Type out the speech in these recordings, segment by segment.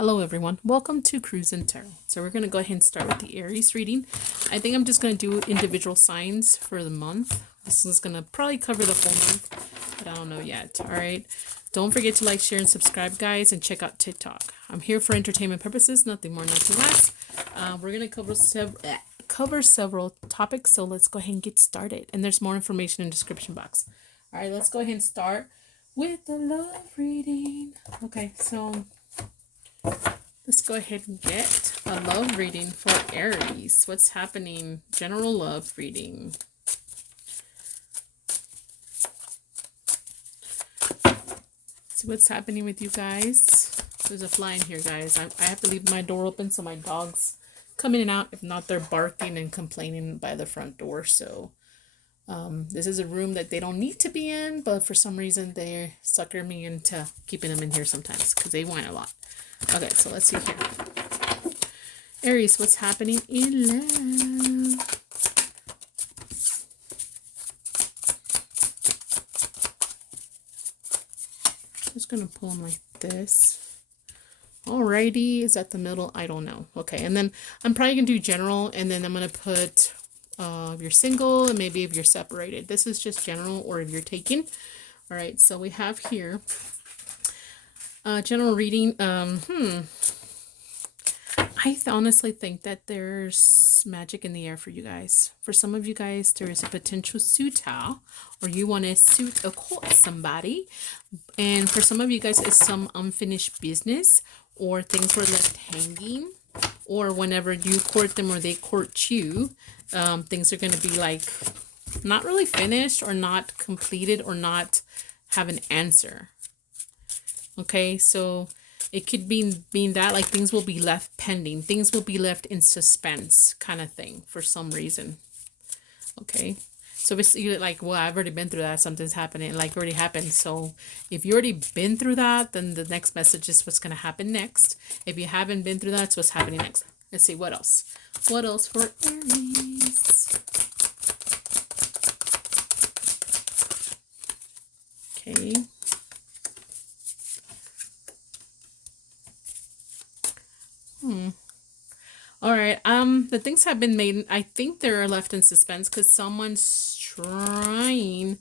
Hello everyone, welcome to Cruise and Tarot. So we're going to go ahead and start with the Aries reading. I think I'm just going to do individual signs for the month. This is going to probably cover the whole month, but I don't know yet. All right. Don't forget to like, share, and subscribe, guys, and check out TikTok. I'm here for entertainment purposes, nothing more, nothing less. We're going to cover several topics, so let's go ahead and get started. And there's more information in the description box. All right, let's go ahead and start with the love reading. Okay, so let's go ahead and get a love reading for Aries. What's happening? General love reading. See what's happening with you guys. There's a fly in here, guys. I have to leave my door open so my dogs come in and out. If not, they're barking and complaining by the front door. So this is a room that they don't need to be in, but for some reason they sucker me into keeping them in here sometimes because they whine a lot. Okay, so let's see here. Aries, what's happening in love? Just gonna pull them like this. Alrighty, is that the middle? I don't know. Okay, and then I'm probably gonna do general, and then I'm gonna put if you're single and maybe if you're separated. This is just general or if you're taking. All right, so we have here general reading. I honestly think that there's magic in the air for you guys. For some of you guys, there is a potential suitor, or you want to suit or court somebody. And for some of you guys, it's some unfinished business, or things were left hanging, or whenever you court them or they court you, things are going to be like not really finished or not completed or not have an answer. Okay, so it could mean that like things will be left pending, things will be left in suspense kind of thing for some reason. Okay, so it's like, well, I've already been through that, something's happening, like already happened. So if you already been through that, then the next message is what's going to happen next. If you haven't been through that, it's what's happening next. Let's see what else for Aries. Okay. All right. The things have been made. I think they're left in suspense because someone's trying.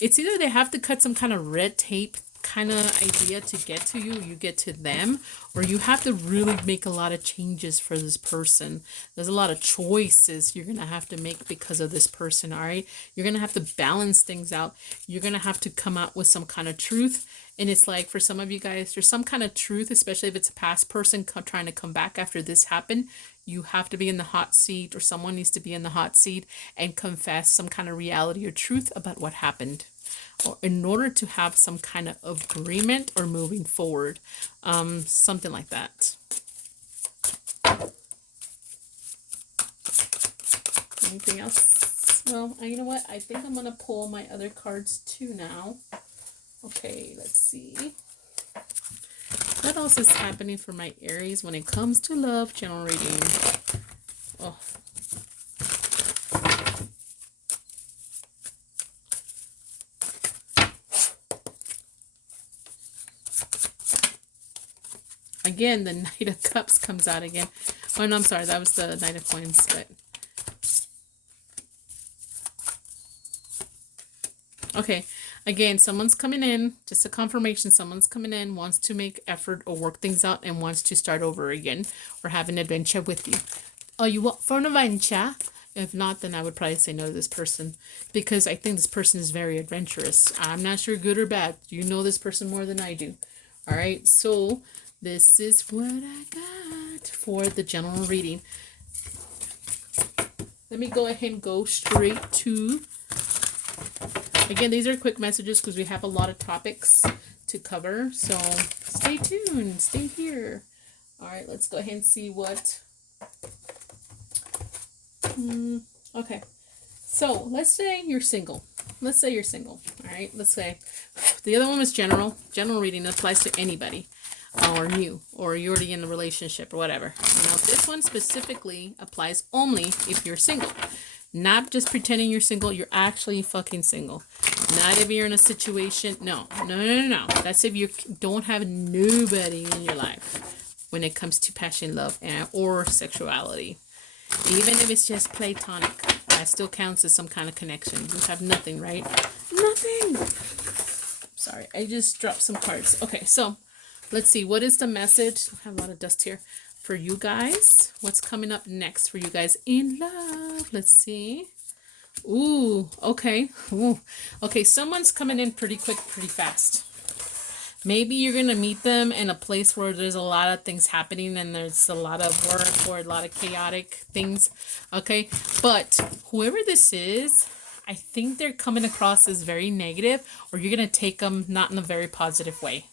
It's either they have to cut some kind of red tape kind of idea to get to you, you get to them, or you have to really make a lot of changes for this person. There's a lot of choices you're gonna have to make because of this person. All right, you're gonna have to balance things out. You're gonna have to come out with some kind of truth. And it's like, for some of you guys, there's some kind of truth, especially if it's a past person trying to come back after this happened. You have to be in the hot seat, or someone needs to be in the hot seat and confess some kind of reality or truth about what happened, or in order to have some kind of agreement or moving forward. Something like that. Anything else? Well, you know what? I think I'm going to pull my other cards too now. Okay, let's see. What else is happening for my Aries when it comes to love? General reading. Oh. Again, the Knight of Cups comes out again. Oh, no, I'm sorry. That was the Knight of Coins. But okay. Again, someone's coming in. Just a confirmation. Someone's coming in, wants to make effort or work things out, and wants to start over again or have an adventure with you. Oh, you want for an adventure? If not, then I would probably say no to this person, because I think this person is very adventurous. I'm not sure good or bad. You know this person more than I do. All right. So this is what I got for the general reading. Let me go ahead and go straight to... Again, these are quick messages because we have a lot of topics to cover. So stay tuned. Stay here. All right, let's go ahead and see what... Okay. So let's say you're single. Let's say you're single. All right. Let's say the other one was general. General reading applies to anybody, or new, or you're already in a relationship or whatever. Now, this one specifically applies only if you're single. Not just pretending you're single, you're actually fucking single. Not if you're in a situation. No. That's if you don't have nobody in your life. when it comes to passion, love, and or sexuality. Even if it's just platonic, that still counts as some kind of connection. You have nothing, right? Nothing. Sorry, I just dropped some cards. Okay, so let's see. What is the message? I have a lot of dust here for you guys. What's coming up next for you guys in love? Let's see. Ooh, okay. Ooh. Okay, someone's coming in pretty quick, pretty fast. Maybe you're going to meet them in a place where there's a lot of things happening and there's a lot of work or a lot of chaotic things. Okay. But whoever this is, I think they're coming across as very negative, or you're going to take them not in a very positive way.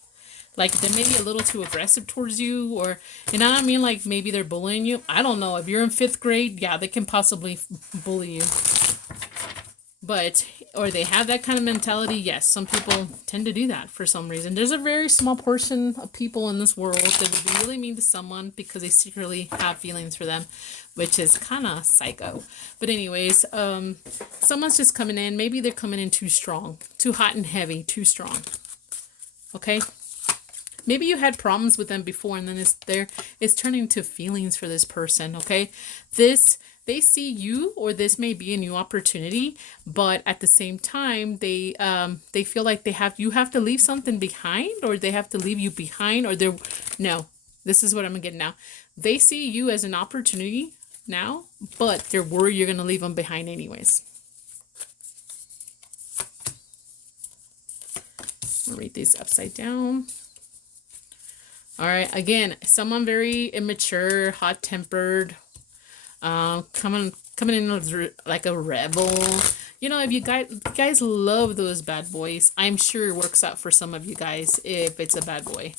Like they may be a little too aggressive towards you, or, you know what I mean? Like maybe they're bullying you. I don't know. If you're in 5th grade, yeah, they can possibly bully you. But, or they have that kind of mentality. Yes, some people tend to do that for some reason. There's a very small portion of people in this world that would be really mean to someone because they secretly have feelings for them, which is kind of psycho. But anyways, someone's just coming in. Maybe they're coming in too strong, too hot and heavy, too strong. Okay. Maybe you had problems with them before, and then it's turning to feelings for this person. Okay. They see you, or this may be a new opportunity, but at the same time, they feel like you have to leave something behind, or they have to leave you behind, or no, this is what I'm getting now. They see you as an opportunity now, but they're worried you're going to leave them behind anyways. I'll read these upside down. All right. Again, someone very immature, hot-tempered, coming in like a rebel. You know, if you guys love those bad boys, I'm sure it works out for some of you guys if it's a bad boy.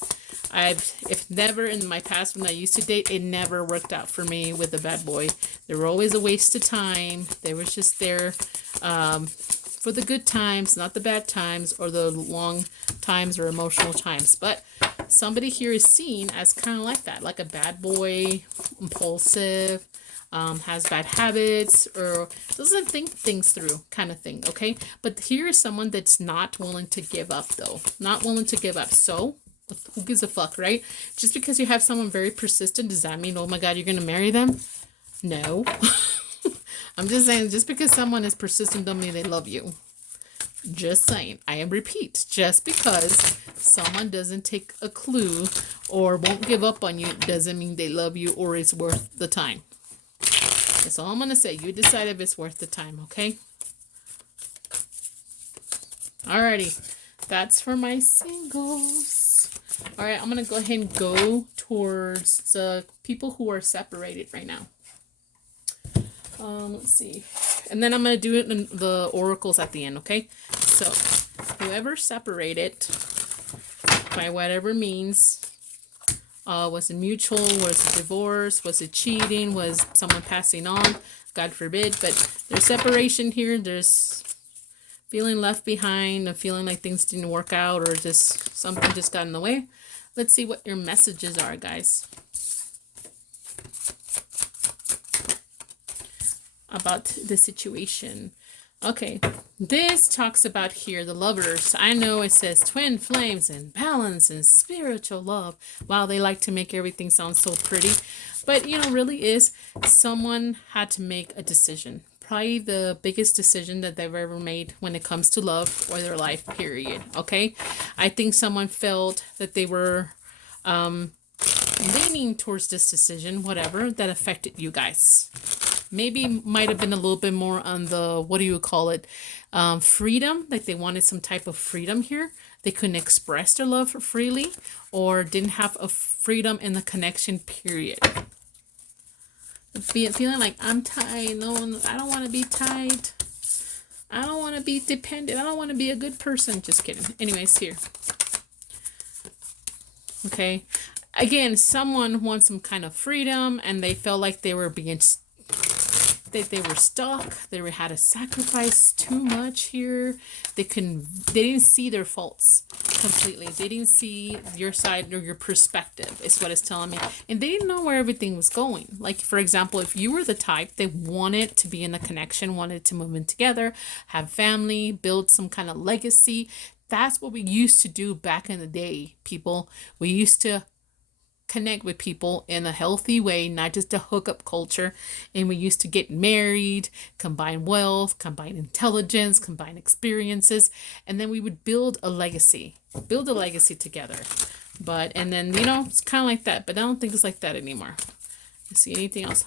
If never in my past when I used to date, it never worked out for me with a bad boy. They were always a waste of time. They were just there for the good times, not the bad times or the long times or emotional times. But somebody here is seen as kind of like that, like a bad boy, impulsive, has bad habits, or doesn't think things through kind of thing. Okay. But here is someone that's not willing to give up though. Not willing to give up. So who gives a fuck, right? Just because you have someone very persistent, does that mean, oh my God, you're going to marry them? No. I'm just saying, just because someone is persistent don't mean they love you. Just saying. I repeat, just because someone doesn't take a clue or won't give up on you doesn't mean they love you or it's worth the time. That's all I'm going to say. You decide if it's worth the time, okay? Alrighty. That's for my singles. Alright, I'm going to go ahead and go towards the people who are separated right now. Let's see. And then I'm going to do it in the oracles at the end, okay? So, whoever separated by whatever means, was it mutual, was it divorce, was it cheating, was someone passing on, God forbid, but there's separation here, there's feeling left behind, a feeling like things didn't work out, or just something just got in the way. Let's see what your messages are, guys, about the situation. Okay, this talks about here the lovers. I know it says twin flames and balance and spiritual love. Wow, they like to make everything sound so pretty, but you know, really is someone had to make a decision. Probably the biggest decision that they've ever made when it comes to love or their life, period. Okay, I think someone felt that they were leaning towards this decision, whatever, that affected you guys. Maybe might have been a little bit more on the, what do you call it, freedom, like they wanted some type of freedom here. They couldn't express their love freely, or didn't have a freedom in the connection, period. Feeling like I'm tied. No, I don't want to be tied. I don't want to be dependent. I don't want to be a good person. Just kidding. Anyways, here. Okay. Again, someone wants some kind of freedom, and they felt like they were being they were stuck. They had to sacrifice too much here. They didn't see their faults completely. They didn't see your side or your perspective, is what it's telling me. And they didn't know where everything was going. Like, for example, if you were the type that wanted to be in a connection, wanted to move in together, have family, build some kind of legacy, that's what we used to do back in the day, people. We used to connect with people in a healthy way, not just a hookup culture. And we used to get married, combine wealth, combine intelligence, combine experiences, and then we would build a legacy together. But, and then, you know, it's kind of like that, but I don't think it's like that anymore. Let's see, anything else?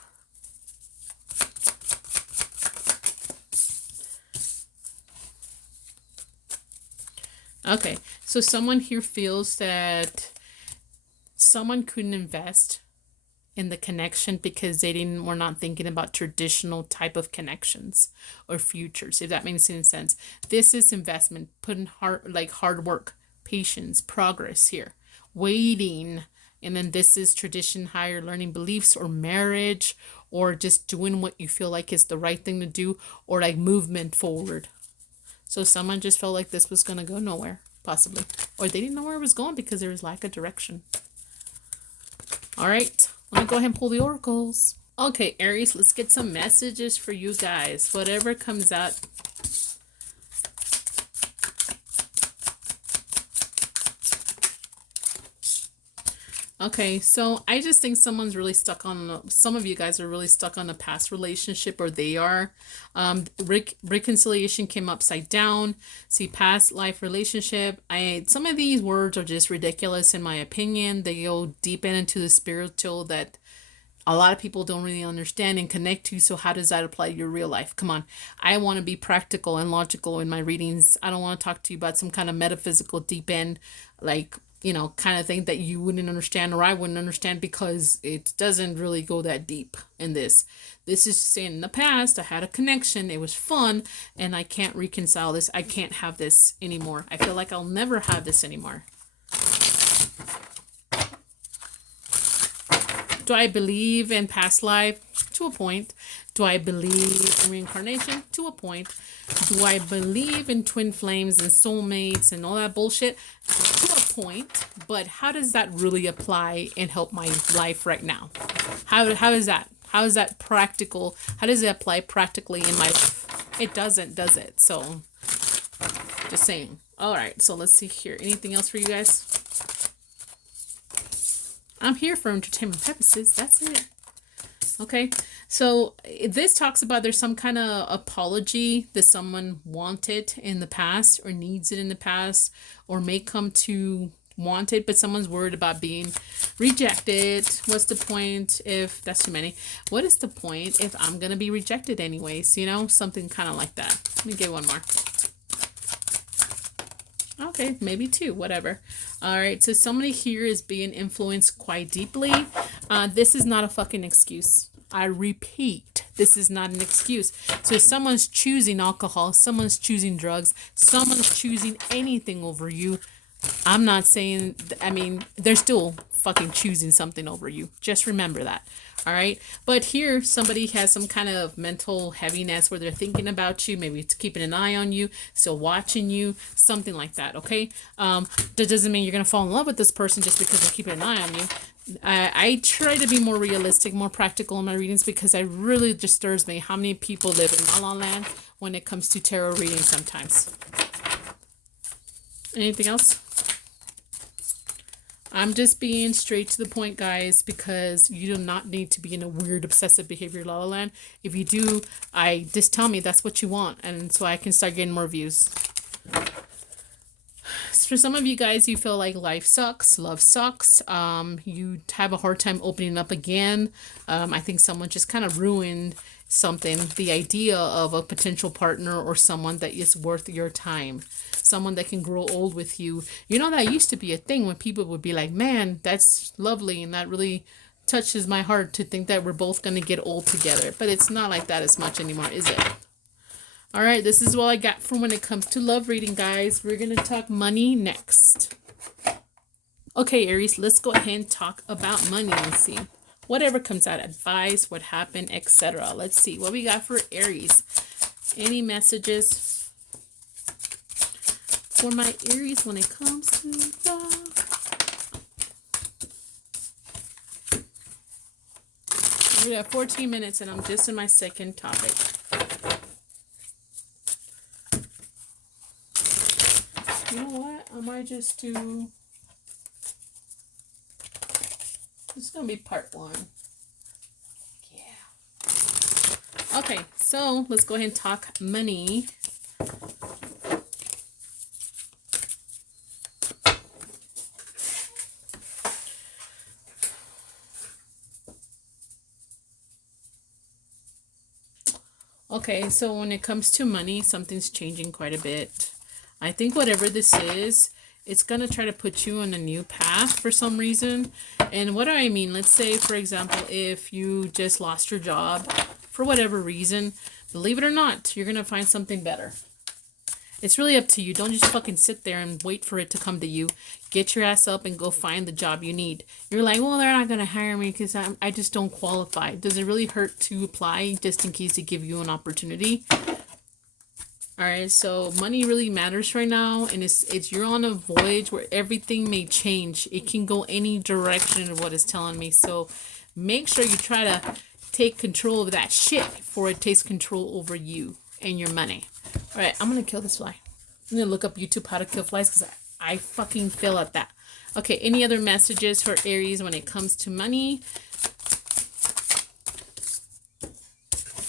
Okay, so someone here feels that someone couldn't invest in the connection because were not thinking about traditional type of connections or futures, if that makes any sense. This is investment, putting hard work, patience, progress here, waiting. And then this is tradition, higher learning beliefs, or marriage, or just doing what you feel like is the right thing to do, or like movement forward. So someone just felt like this was going to go nowhere, possibly. Or they didn't know where it was going because there was lack of direction. All right, let me go ahead and pull the oracles. Okay, Aries, let's get some messages for you guys. Whatever comes out. Okay, so I just think someone's really stuck on, some of you guys are really stuck on a past relationship, or they are. Reconciliation came upside down. See, past life relationship. Some of these words are just ridiculous in my opinion. They go deep into the spiritual that a lot of people don't really understand and connect to. So how does that apply to your real life? Come on. I want to be practical and logical in my readings. I don't want to talk to you about some kind of metaphysical deep end, like, you know, kind of thing that you wouldn't understand or I wouldn't understand, because it doesn't really go that deep in this. This is saying in the past, I had a connection. It was fun and I can't reconcile this. I can't have this anymore. I feel like I'll never have this anymore. Do I believe in past life? To a point. Do I believe in reincarnation? To a point. Do I believe in twin flames and soulmates and all that bullshit? To a point. But how does that really apply and help my life right now? How is that? How is that practical? How does it apply practically in my life? It doesn't, does it? So, just saying. All right, so let's see here. Anything else for you guys? I'm here for entertainment purposes. That's it. Okay. So this talks about there's some kind of apology that someone wanted in the past or needs it in the past or may come to want it, but someone's worried about being rejected. What's the point if that's too many? What is the point if I'm going to be rejected anyways? You know, something kind of like that. Let me get one more. Okay, maybe two, whatever. All right, so somebody here is being influenced quite deeply. This is not a fucking excuse. I repeat, this is not an excuse. So if someone's choosing alcohol, someone's choosing drugs, someone's choosing anything over you, I'm not saying, I mean, they're still fucking choosing something over you. Just remember that. All right. But here, somebody has some kind of mental heaviness where they're thinking about you, maybe it's keeping an eye on you, still watching you, something like that. Okay. That doesn't mean you're going to fall in love with this person just because they're keeping an eye on you. I try to be more realistic, more practical in my readings, because it really disturbs me how many people live in La La Land when it comes to tarot reading sometimes. Anything else? I'm just being straight to the point, guys, because you do not need to be in a weird obsessive behavior La La Land. If you do, just tell me that's what you want, and so I can start getting more views. For some of you guys, you feel like life sucks, love sucks. You have a hard time opening up again. I think someone just kind of ruined something, the idea of a potential partner or someone that is worth your time, someone that can grow old with you. You know, that used to be a thing when people would be like, man, that's lovely, and that really touches my heart to think that we're both going to get old together. But it's not like that as much anymore, is it? All right, this is what I got from when it comes to love reading, guys. We're going to talk money next. Okay, Aries, let's go ahead and talk about money and see whatever comes out, advice, what happened, etc. Let's see what we got for Aries. Any messages for my Aries when it comes to love? We got 14 minutes and I'm just in my second topic. You know what? I might just do... This is going to be part 1. Yeah. Okay, so let's go ahead and talk money. Okay, so when it comes to money, something's changing quite a bit. I think whatever this is, it's going to try to put you on a new path for some reason. And what do I mean? Let's say, for example, if you just lost your job for whatever reason, believe it or not, you're going to find something better. It's really up to you. Don't just fucking sit there and wait for it to come to you. Get your ass up and go find the job you need. You're like, well, they're not going to hire me because I just don't qualify. Does it really hurt to apply just in case to give you an opportunity? All right, so money really matters right now, and it's you're on a voyage where everything may change. It can go any direction of what it's telling me. So make sure you try to take control of that shit before it takes control over you and your money. All right, I'm gonna kill this fly. I'm gonna look up YouTube how to kill flies because I fucking fail at that. Okay, any other messages for Aries when it comes to money?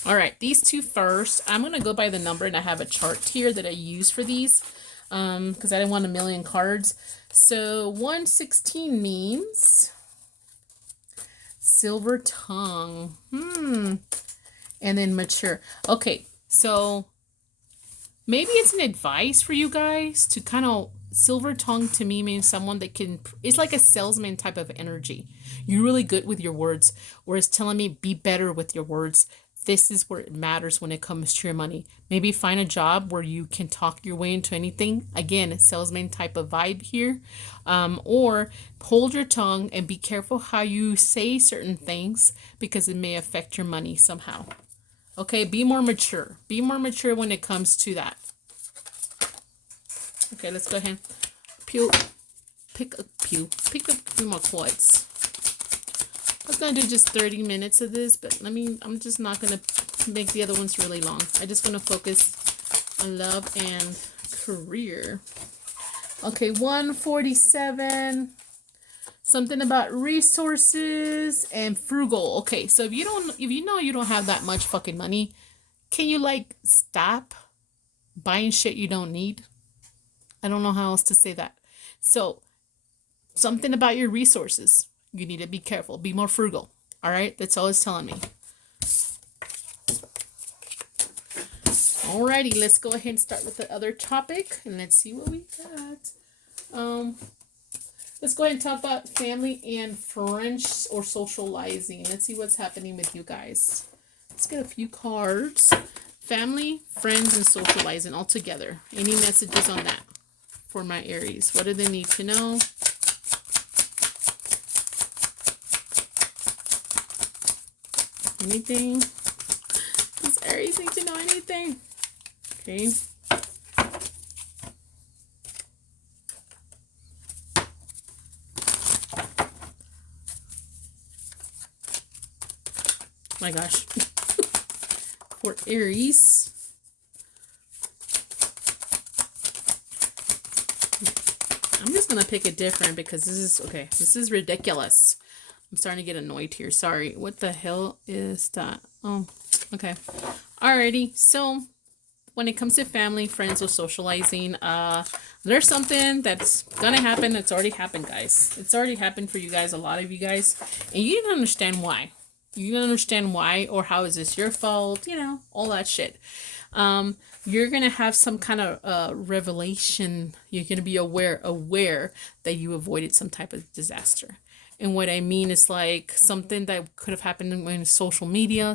All right, these two first. I'm going to go by the number, and I have a chart here that I use for these because I didn't want a million cards. So 116 means silver tongue. And then mature. Okay, so maybe it's an advice for you guys to kind of, silver tongue to me means someone that can, it's like a salesman type of energy. You're really good with your words, or it's telling me be better with your words. This is where it matters when it comes to your money. Maybe find a job where you can talk your way into anything. Again, a salesman type of vibe here. Or hold your tongue and be careful how you say certain things because it may affect your money somehow. Okay, be more mature. Be more mature when it comes to that. Okay, let's go ahead. Pick a few more cards. I was going to do just 30 minutes of this, but I'm just not going to make the other ones really long. I'm just going to focus on love and career. Okay, 147. Something about resources and frugal. Okay, so if you know you don't have that much fucking money, can you like stop buying shit you don't need? I don't know how else to say that. So, something about your resources. You need to be careful. Be more frugal. All right? That's all it's telling me. Alrighty, let's go ahead and start with the other topic. And let's see what we got. Let's go ahead and talk about family and friends or socializing. Let's see what's happening with you guys. Let's get a few cards. Family, friends, and socializing all together. Any messages on that for my Aries? What do they need to know? Anything? Does Aries need to know anything? Okay. My gosh. For Aries. I'm just gonna pick it different because this is okay. This is ridiculous. I'm starting to get annoyed here. Sorry. What the hell is that? Oh, okay. Alrighty. So when it comes to family, friends, or socializing, there's something that's gonna happen. It's already happened, guys. It's already happened for you guys, a lot of you guys, and you didn't understand why. You don't understand why, or how is this your fault? You know, all that shit. You're gonna have some kind of revelation. You're gonna be aware that you avoided some type of disaster. And what I mean is like something that could have happened in social media,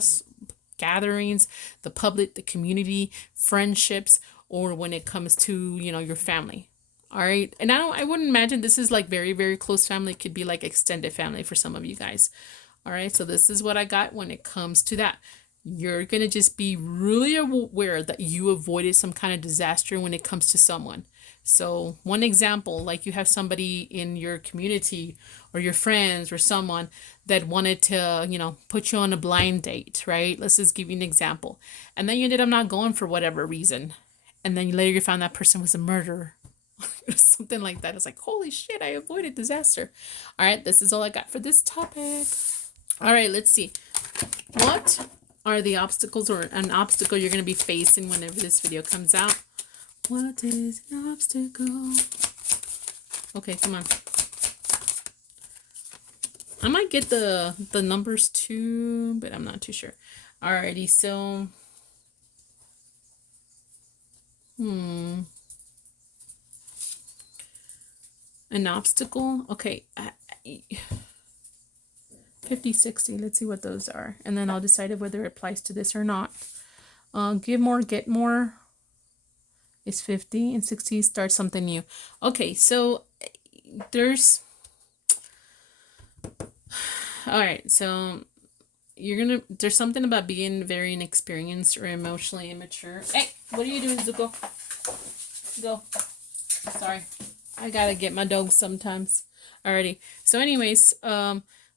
gatherings, the public, the community, friendships, or when it comes to, you know, your family. All right. And I wouldn't imagine this is like very, very close family. It could be like extended family for some of you guys. All right. So this is what I got when it comes to that. You're going to just be really aware that you avoided some kind of disaster when it comes to someone. So one example, like you have somebody in your community or your friends or someone that wanted to, you know, put you on a blind date, right? Let's just give you an example. And then you ended up not going for whatever reason. And then later you found that person was a murderer. Something like that. It's like, holy shit, I avoided disaster. All right, this is all I got for this topic. All right, let's see. What are the obstacles or an obstacle you're going to be facing whenever this video comes out? What is an obstacle? Okay, come on. I might get the numbers too, but I'm not too sure. Alrighty, so an obstacle. Okay, 50, 60. Let's see what those are, and then I'll decide whether it applies to this or not. Give more, get more is 50, and 60 start something new. Okay, so there's. All right, so there's something about being very inexperienced or emotionally immature. Hey, what are you doing, Zuko? Go. Sorry, I gotta get my dog sometimes. Alrighty, so anyways,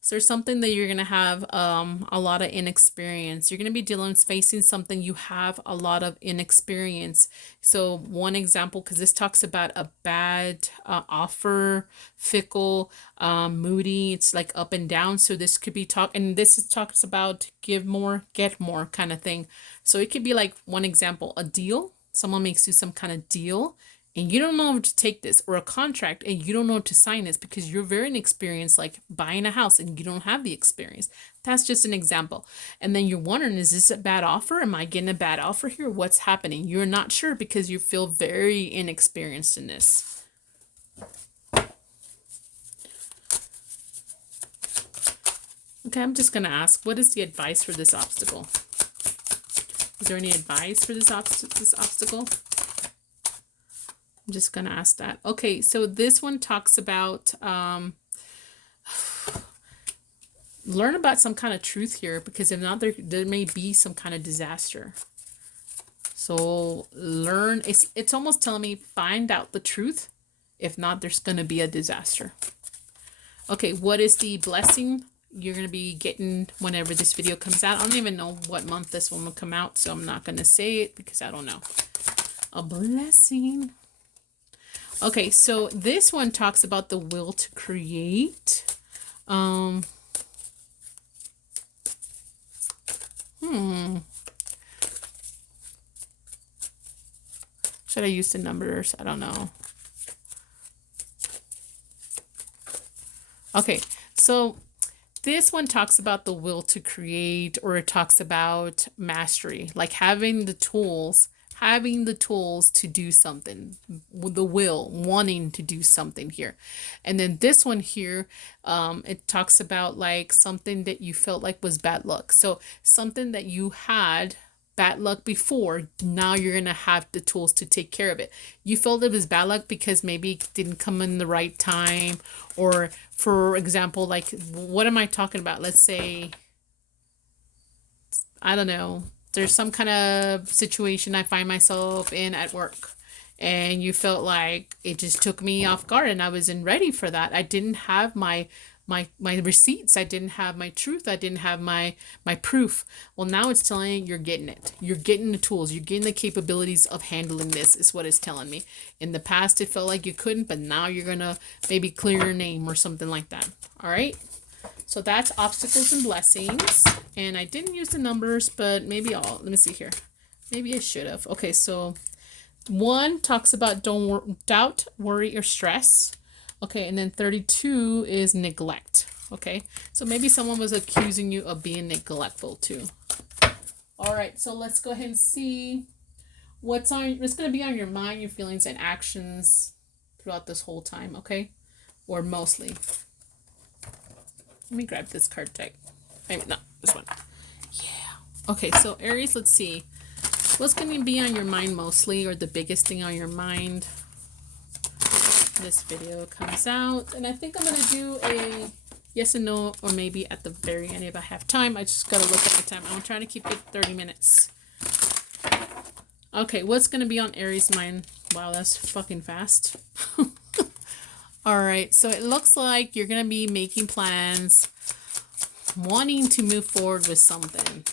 so there's something that you're gonna have a lot of inexperience. You're gonna be facing something you have a lot of inexperience. So one example, because this talks about a bad offer, fickle, moody. It's like up and down. So this could be talks about give more, get more kind of thing. So it could be like one example, a deal. Someone makes you some kind of deal, and you don't know how to take this, or a contract and you don't know how to sign this because you're very inexperienced, like buying a house and you don't have the experience. That's just an example. And then you're wondering, is this a bad offer? Am I getting a bad offer here? What's happening? You're not sure because you feel very inexperienced in this. Okay, I'm just going to ask, what is the advice for this obstacle? Is there any advice for this obstacle? I'm just going to ask that. Okay, so this one talks about learn about some kind of truth here, because if not, there may be some kind of disaster. So learn, it's almost telling me find out the truth. If not, there's going to be a disaster. Okay, what is the blessing you're going to be getting whenever this video comes out? I don't even know what month this one will come out, so I'm not going to say it because I don't know. A blessing. Okay, so this one talks about the will to create. Should I use the numbers? I don't know. Okay, so this one talks about the will to create, or it talks about mastery, like having the tools to do something, the will, wanting to do something here. And then this one here, it talks about like something that you felt like was bad luck. So something that you had bad luck before, now you're going to have the tools to take care of it. You felt it was bad luck because maybe it didn't come in the right time, or for example, like, what am I talking about? Let's say, I don't know, there's some kind of situation I find myself in at work, and you felt like it just took me off guard and I wasn't ready for that. I didn't have my receipts. I didn't have my truth. I didn't have my proof. Well, now it's telling you you're getting it. You're getting the tools. You're getting the capabilities of handling this, is what it's telling me. In the past, it felt like you couldn't, but now you're going to maybe clear your name or something like that. All right. So that's obstacles and blessings. And I didn't use the numbers, but maybe let me see here. Maybe I should have. Okay, so one talks about doubt, worry, or stress. Okay, and then 32 is neglect. Okay, so maybe someone was accusing you of being neglectful too. All right, so let's go ahead and see what's going to be on your mind, your feelings, and actions throughout this whole time. Okay, or mostly. Let me grab this card deck. Maybe not this one. Yeah. Okay, so Aries, let's see. What's going to be on your mind mostly, or the biggest thing on your mind? This video comes out, and I think I'm going to do a yes and no, or maybe at the very end if I have time. I just got to look at my time. I'm trying to keep it 30 minutes. Okay, what's going to be on Aries' mind? Wow, that's fucking fast. All right, so it looks like you're going to be making plans, wanting to move forward with something.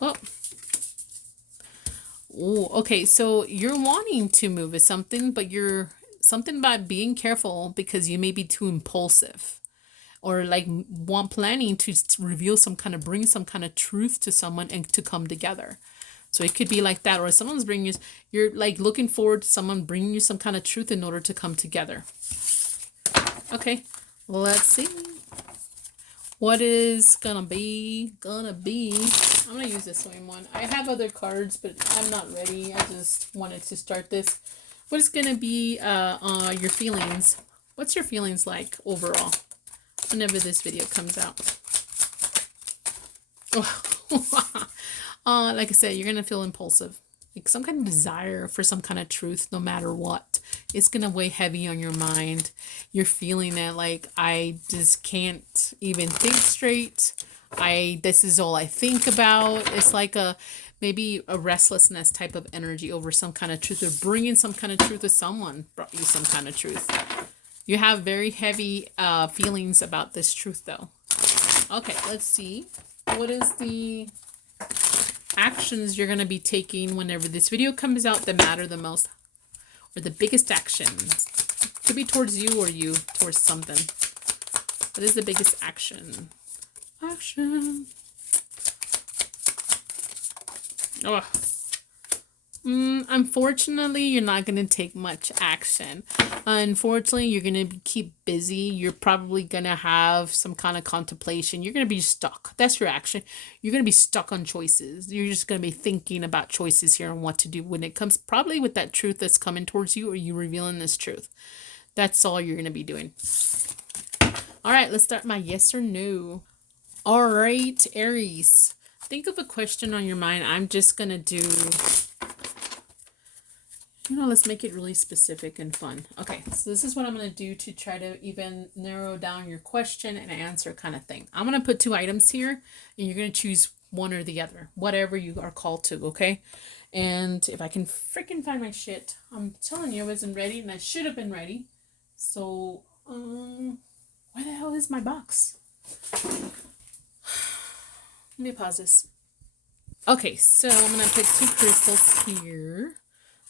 Oh, Oh, okay. So you're wanting to move with something, but you're something about being careful because you may be too impulsive or like want planning to reveal some kind of bring some kind of truth to someone and to come together. So it could be like that, or someone's bringing you, you're like looking forward to someone bringing you some kind of truth in order to come together. Okay, let's see. What is gonna be? I'm gonna use the same one. I have other cards, but I'm not ready. I just wanted to start this. What is gonna be your feelings? What's your feelings like overall whenever this video comes out? Like I said, you're gonna feel impulsive. Like some kind of desire for some kind of truth, no matter what. It's gonna weigh heavy on your mind. You're feeling that like, I just can't even think straight. This is all I think about. It's like maybe a restlessness type of energy over some kind of truth, or bringing some kind of truth, with someone brought you some kind of truth. You have very heavy feelings about this truth though. Okay, let's see. What is the actions you're going to be taking whenever this video comes out that matter the most, or the biggest actions? Could be towards you or you towards something. What is the biggest action? Oh. Unfortunately, you're not going to take much action. Unfortunately, you're going to keep busy. You're probably going to have some kind of contemplation. You're going to be stuck. That's your action. You're going to be stuck on choices. You're just going to be thinking about choices here and what to do when it comes, probably with that truth that's coming towards you, or you revealing this truth. That's all you're going to be doing. All right, let's start my yes or no. All right, Aries. Think of a question on your mind. I'm just going to do... let's make it really specific and fun. Okay, so this is what I'm going to do to try to even narrow down your question and answer kind of thing. I'm going to put 2 items here, and you're going to choose one or the other, whatever you are called to, okay? And if I can freaking find my shit, I'm telling you I wasn't ready, and I should have been ready. So, where the hell is my box? Let me pause this. Okay, so I'm going to pick 2 crystals here.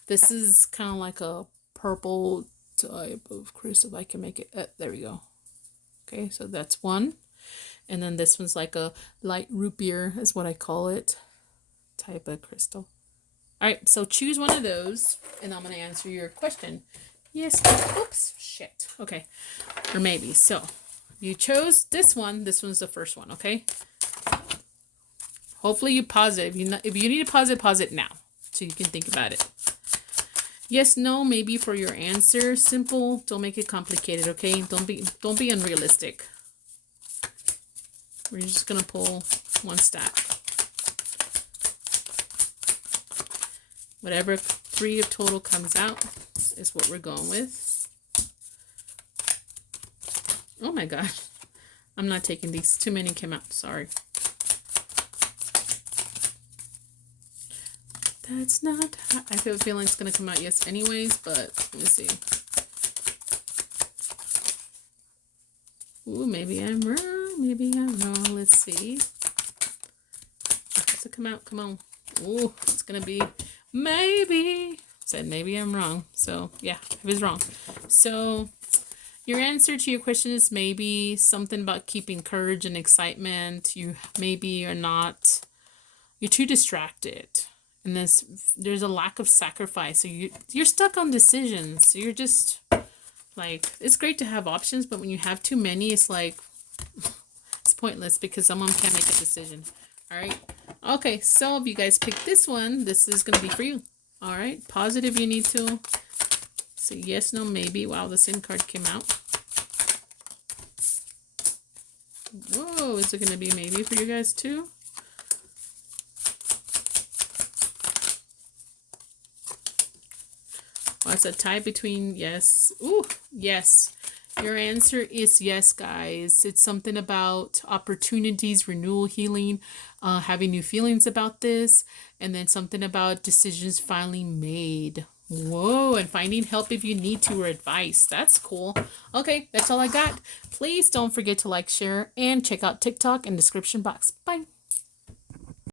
This is kind of like a purple type of crystal. If I can make it. There we go. Okay, so that's one. And then this one's like a light root beer is what I call it. Type of crystal. All right, so choose one of those, and I'm going to answer your question. Yes. Oops. Shit. Okay. Or maybe. So you chose this one. This one's the first one. Okay. Hopefully you pause it. If you need to pause it now, so you can think about it. Yes, no, maybe for your answer. Simple. Don't make it complicated, okay? Don't be unrealistic. We're just gonna pull one stack. Whatever 3 of total comes out is what we're going with. Oh my god. I'm not taking these. Too many came out. Sorry. That's not... I feel a feeling it's going to come out yes anyways, but let me see. Ooh, maybe I'm wrong. Maybe I'm wrong. Let's see. Does it come out? Come on. Ooh, it's going to be maybe. Said maybe I'm wrong. So, yeah, I was wrong. So, your answer to your question is maybe something about keeping courage and excitement. You maybe are not... You're too distracted. And there's a lack of sacrifice. So you're stuck on decisions. So you're just like, it's great to have options, but when you have too many, it's like, it's pointless because someone can't make a decision. All right. Okay. So if you guys pick this one, this is going to be for you. All right. Positive you need to. So yes, no, maybe. Wow, the same card came out. Whoa. Is it going to be maybe for you guys too? Oh, it's a tie between yes. Ooh, yes. Your answer is yes, guys. It's something about opportunities, renewal, healing, having new feelings about this, and then something about decisions finally made. Whoa, and finding help if you need to or advice. That's cool. Okay, that's all I got. Please don't forget to like, share, and check out TikTok in the description box. Bye.